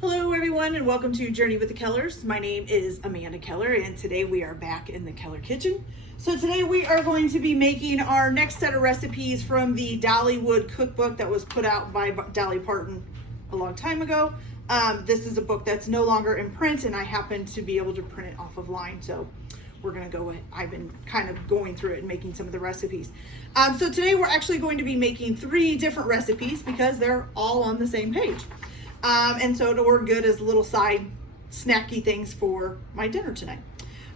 Hello everyone and welcome to Journey with the Kellers. My name is Amanda Keller and today we are back in the Keller kitchen. So today we are going to be making our next set of recipes from the Dollywood cookbook that was put out by Dolly Parton a long time ago. This is a book that's no longer in print and I happen to be able to print it off of line. So we're gonna go with, I've been kind of going through it and making some of the recipes. So today we're actually going to be making 3 different recipes because they're all on the same page. And so it'll work good as little side snacky things for my dinner tonight.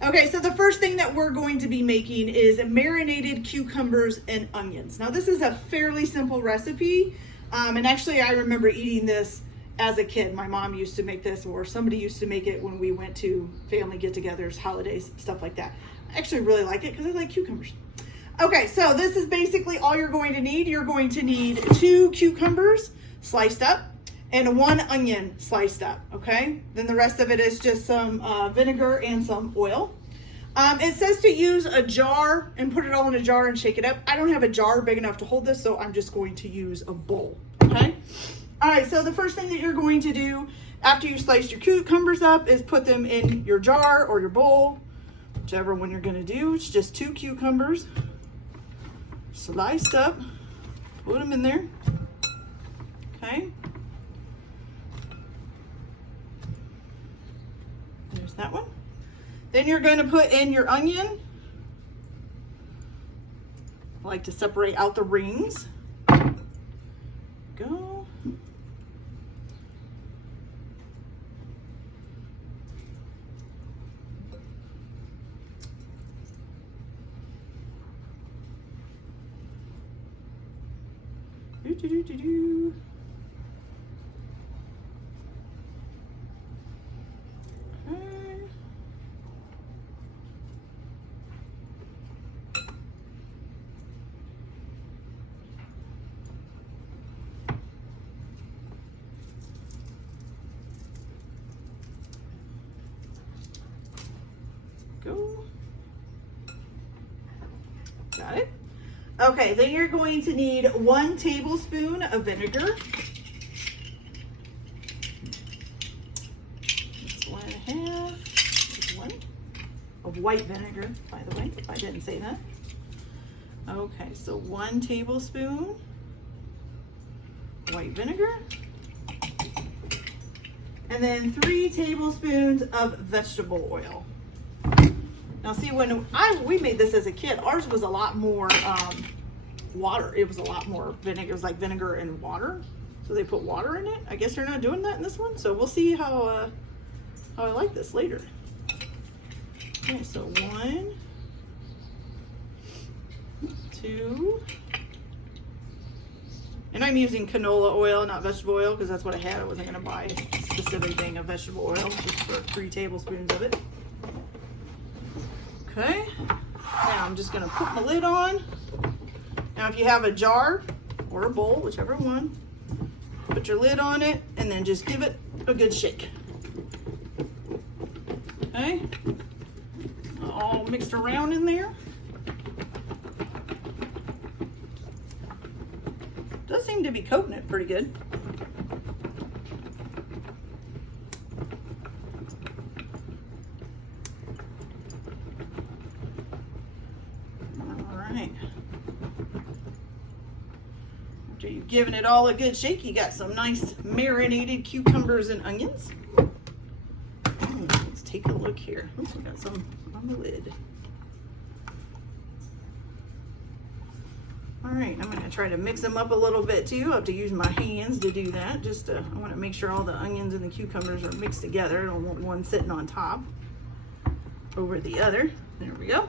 Okay, so the first thing that we're going to be making is marinated cucumbers and onions. Now this is a fairly simple recipe, and actually I remember eating this as a kid. My mom used to make this, or somebody used to make it when we went to family get-togethers, holidays, stuff like that. I actually really like it because I like cucumbers. Okay, so this is basically all you're going to need. You're going to need 2 cucumbers sliced up and 1 onion sliced up, okay? Then the rest of it is just some vinegar and some oil. It says to use a jar and put it all in a jar and shake it up. I don't have a jar big enough to hold this, so I'm just going to use a bowl, okay? All right, so the first thing that you're going to do after you slice your cucumbers up is put them in your jar or your bowl, whichever one you're gonna do. It's just 2 cucumbers sliced up, put them in there, okay? There's that one. Then you're going to put in your onion. I like to separate out the rings. Go. Do. Go. Got it. Okay, then you're going to need 1 tablespoon of vinegar. That's 1.5. 1 of white vinegar, by the way, if I didn't say that. Okay, so 1 tablespoon white vinegar. And then 3 tablespoons of vegetable oil. Now see, when we made this as a kid, ours was a lot more water. It was a lot more vinegar. It was like vinegar and water. So they put water in it. I guess they're not doing that in this one. So we'll see how I like this later. Okay, so 1, 2, and I'm using canola oil, not vegetable oil, because that's what I had. I wasn't going to buy a specific thing of vegetable oil, just for 3 tablespoons of it. Okay, now I'm just gonna put my lid on. Now if you have a jar or a bowl, whichever one, put your lid on it and then just give it a good shake. Okay, all mixed around in there. Does seem to be coating it pretty good. After you've given it all a good shake, you got some nice marinated cucumbers and onions. Let's take a look here. Oops, we got some on the lid. All right, I'm gonna try to mix them up a little bit too. I have to use my hands to do that. I wanna make sure all the onions and the cucumbers are mixed together. I don't want one sitting on top over the other. There we go.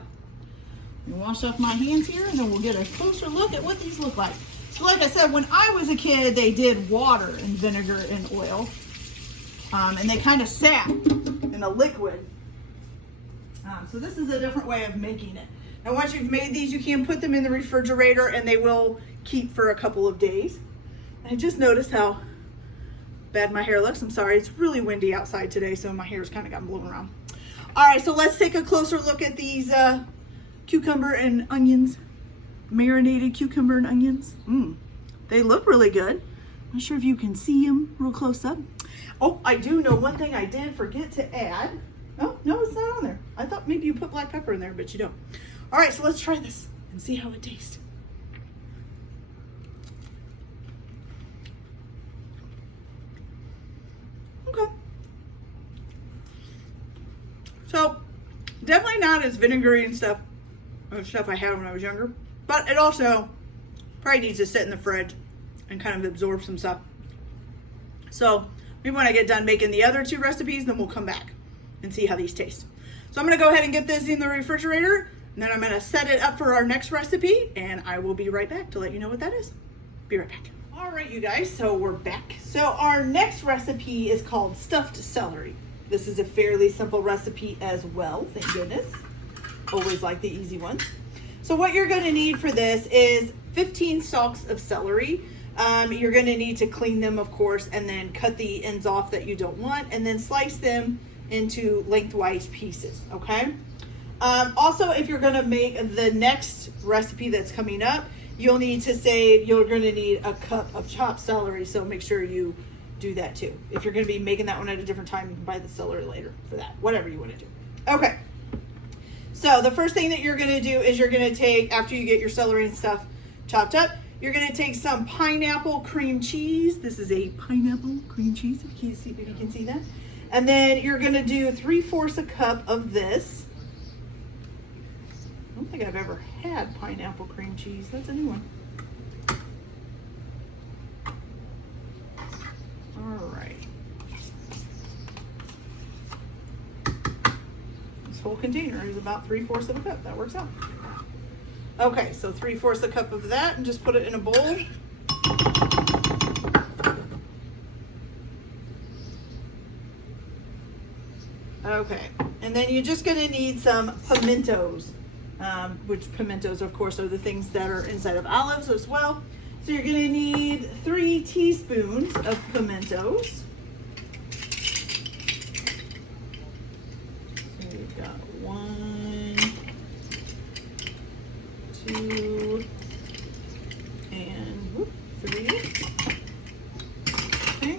Wash off my hands here and then we'll get a closer look at what these look like. So like I said, when I was a kid, they did water and vinegar and oil. And they kind of sat in a liquid. So this is a different way of making it. Now once you've made these, you can put them in the refrigerator and they will keep for a couple of days. I just noticed how bad my hair looks. I'm sorry, it's really windy outside today, so my hair's kind of gotten blown around. All right, so let's take a closer look at these cucumber and onions. Marinated cucumber and onions. They look really good. Not sure if you can see them real close up. Oh, I do know one thing I did forget to add. Oh, no, it's not on there. I thought maybe you put black pepper in there, but you don't. All right, so let's try this and see how it tastes. Okay. So, definitely not as vinegary and stuff I had when I was younger, but it also probably needs to sit in the fridge and kind of absorb some stuff. So maybe when I get done making the other two recipes, then we'll come back and see how these taste. So I'm gonna go ahead and get this in the refrigerator, and then I'm gonna set it up for our next recipe, and I will be right back to let you know what that is. Be right back. All right, you guys, so we're back. So our next recipe is called stuffed celery. This is a fairly simple recipe as well, thank goodness. Always like the easy ones. So what you're gonna need for this is 15 stalks of celery. You're gonna need to clean them, of course, and then cut the ends off that you don't want, and then slice them into lengthwise pieces, okay? Also, if you're gonna make the next recipe that's coming up, you're gonna need a cup of chopped celery, so make sure you do that too. If you're gonna be making that one at a different time, you can buy the celery later for that, whatever you wanna do. Okay, so the first thing that you're gonna do is you're gonna take, after you get your celery and stuff chopped up, you're gonna take some pineapple cream cheese. This is a pineapple cream cheese, if you can see that. And then you're gonna do 3/4 a cup of this. I don't think I've ever had pineapple cream cheese. That's a new one. All right. This whole container is about 3/4 of a cup. That works out. Okay, so 3/4 a cup of that, and just put it in a bowl. Okay, and then you're just gonna need some pimentos, which pimentos, of course, are the things that are inside of olives as well. So you're gonna need 3 teaspoons of pimentos. So we've got 1, 2, and 3. Okay.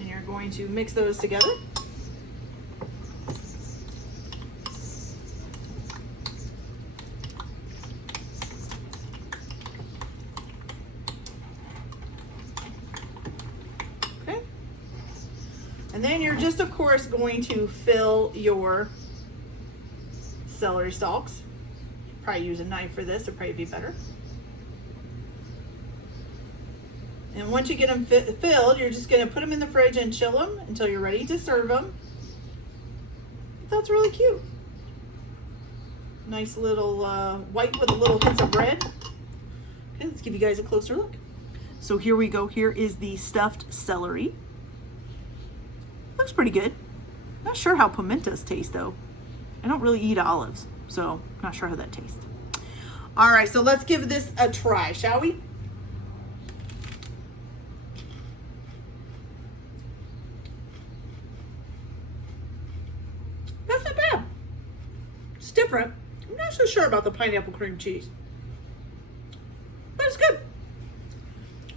And you're going to mix those together. Okay. And then you're just, of course, going to fill your celery stalks. Probably use a knife for this, it'd probably be better. And once you get them filled, you're just gonna put them in the fridge and chill them until you're ready to serve them. That's really cute. Nice little white with a little hints of red. Okay, let's give you guys a closer look. So here we go. Here is the stuffed celery. Looks pretty good. Not sure how pimentos taste though. I don't really eat olives, so not sure how that tastes. All right, so let's give this a try, shall we? That's not bad. It's different. I'm not so sure about the pineapple cream cheese, but it's good.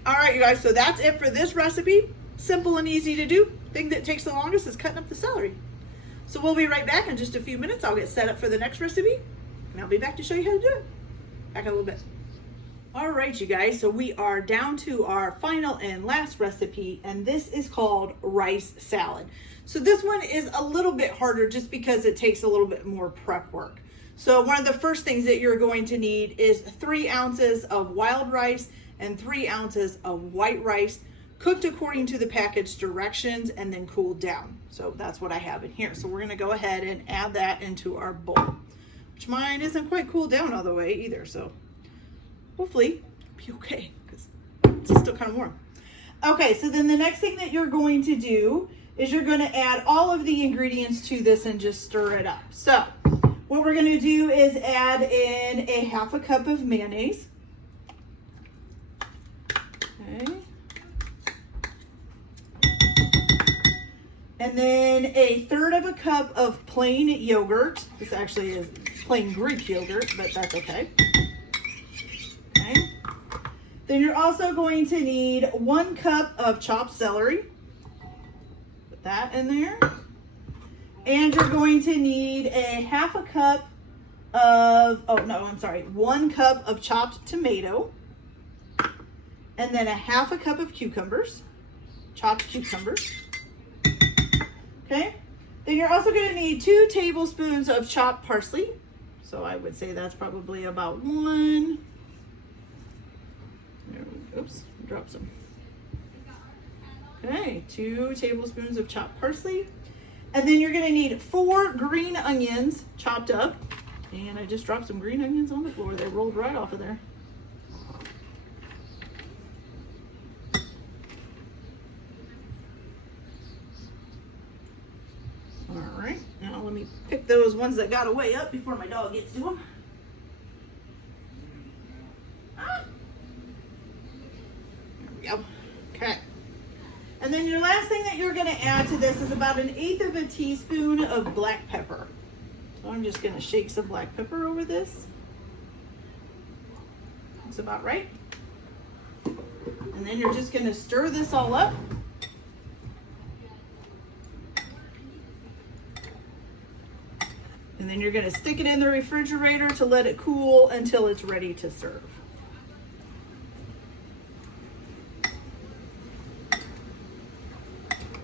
All right, you guys, so that's it for this recipe. Simple and easy to do. Thing that takes the longest is cutting up the celery. So we'll be right back in just a few minutes. I'll get set up for the next recipe, and I'll be back to show you how to do it. Back in a little bit. All right, you guys, so we are down to our final and last recipe, and this is called rice salad. So this one is a little bit harder just because it takes a little bit more prep work. So one of the first things that you're going to need is 3 ounces of wild rice and 3 ounces of white rice, cooked according to the package directions and then cooled down. So that's what I have in here. So we're gonna go ahead and add that into our bowl, which mine isn't quite cooled down all the way either. So hopefully it'll be okay because it's still kind of warm. Okay, so then the next thing that you're going to do is you're gonna add all of the ingredients to this and just stir it up. So what we're gonna do is add in a 1/2 cup of mayonnaise. Okay. And then a 1/3 cup of plain yogurt. This actually is plain Greek yogurt, but that's okay. Okay. Then you're also going to need 1 cup of chopped celery. Put that in there. And you're going to need a 1/2 cup of, 1 cup of chopped tomato. And then a 1/2 cup of cucumbers, chopped cucumbers. Okay. Then you're also going to need 2 tablespoons of chopped parsley. So I would say that's probably about 1. Oops, drop some. Okay, 2 tablespoons of chopped parsley. And then you're going to need 4 green onions chopped up. And I just dropped some green onions on the floor. They rolled right off of there. All right, now let me pick those ones that got away up before my dog gets to them. There we go. Okay. And then your last thing that you're going to add to this is about 1/8 of a teaspoon of black pepper. So I'm just going to shake some black pepper over this. That's about right. And then you're just going to stir this all up. And then you're going to stick it in the refrigerator to let it cool until it's ready to serve.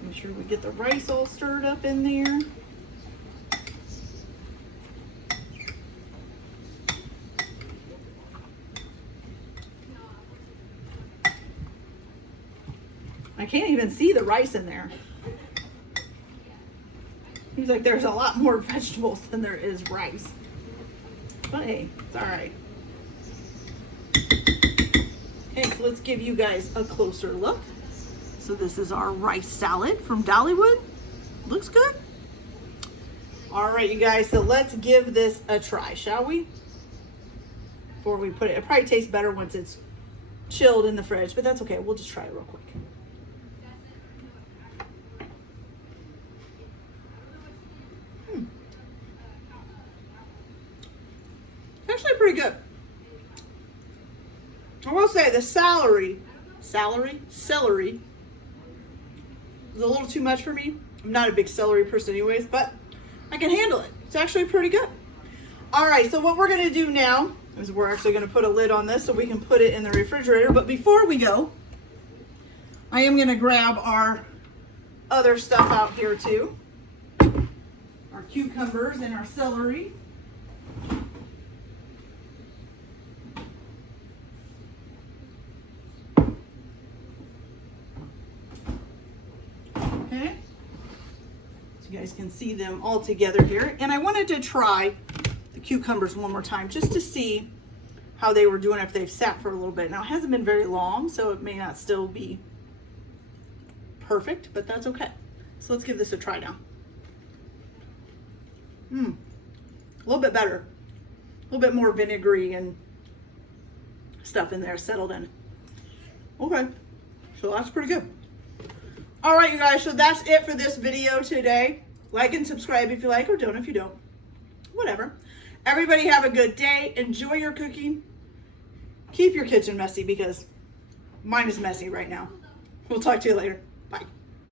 Make sure we get the rice all stirred up in there. I can't even see the rice in there. Seems like there's a lot more vegetables than there is rice. But hey, it's all right. Okay, so let's give you guys a closer look. So this is our rice salad from Dollywood. Looks good. All right, you guys, so let's give this a try, shall we? Before we put it, it probably tastes better once it's chilled in the fridge, but that's okay. We'll just try it real quick. Actually pretty good. I will say the celery is a little too much for me. I'm not a big celery person anyways, but I can handle it. It's actually pretty good. All right, so what we're gonna do now is we're actually gonna put a lid on this so we can put it in the refrigerator. But before we go, I am gonna grab our other stuff out here too. Our cucumbers and our celery. Okay, so you guys can see them all together here. And I wanted to try the cucumbers one more time just to see how they were doing if they've sat for a little bit. Now it hasn't been very long, so it may not still be perfect, but that's okay. So let's give this a try now. A little bit better. A little bit more vinegary and stuff in there settled in. Okay, so that's pretty good. All right, you guys, so that's it for this video today. Like and subscribe if you like, or don't if you don't. Whatever. Everybody have a good day. Enjoy your cooking. Keep your kitchen messy because mine is messy right now. We'll talk to you later. Bye.